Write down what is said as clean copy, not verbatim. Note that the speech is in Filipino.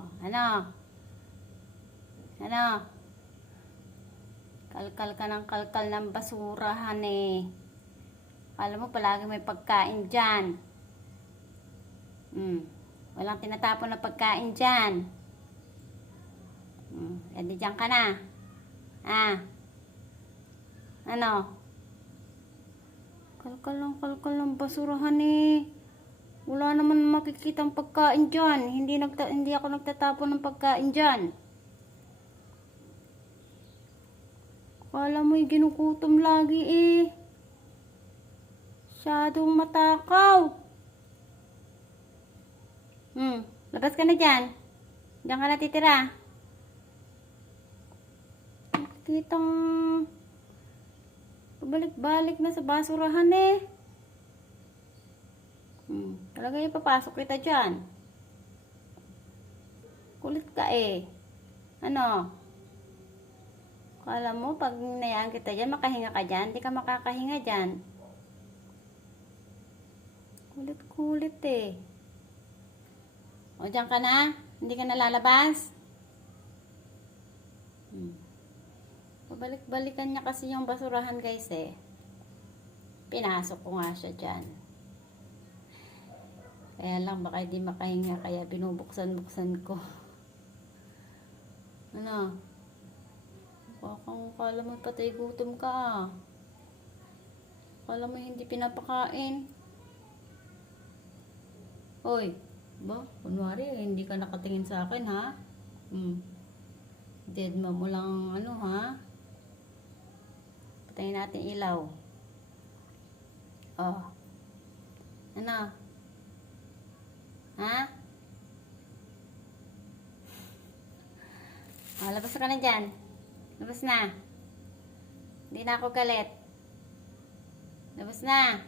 Oh, ano? Ano? Kalkal ka ng kalkal ng basurahan eh. Alam mo, palagi may pagkain dyan. Walang tinatapon na pagkain dyan. Edi dyan ka na. Ano? Kalkal ng basurahan eh. Wala naman makikitang pagkain dyan. Hindi ako nagtatapon ng pagkain dyan. Kala mo'y ginugutom lagi eh. Masyadong matakaw. Labas ka na dyan. Diyan ka na titira. Kitang pabalik-balik na sa basurahan eh. Talaga ipapasok kita dyan. Kulit ka eh. Ano? Kala mo, pag nayaan kita dyan, makahinga ka dyan? Hindi ka makakahinga dyan. Kulit-kulit eh. O, dyan ka na? Hindi ka nalalabas? Pabalik-balikan niya kasi yung basurahan guys eh. Pinasok ko nga siya dyan. Kaya lang baka hindi makahinga, kaya binubuksan-buksan ko. Ano? Kala mo patay gutom ka. Kala mo hindi pinapakain. Hoy, ba? Kunwari, hindi ka nakatingin sa akin ha? Dead mo lang ano ha? Patayin natin ilaw. Oh. Ano? Ha? Oh, labas ka na dyan. Labas na. Hindi na ako galit. Labas na.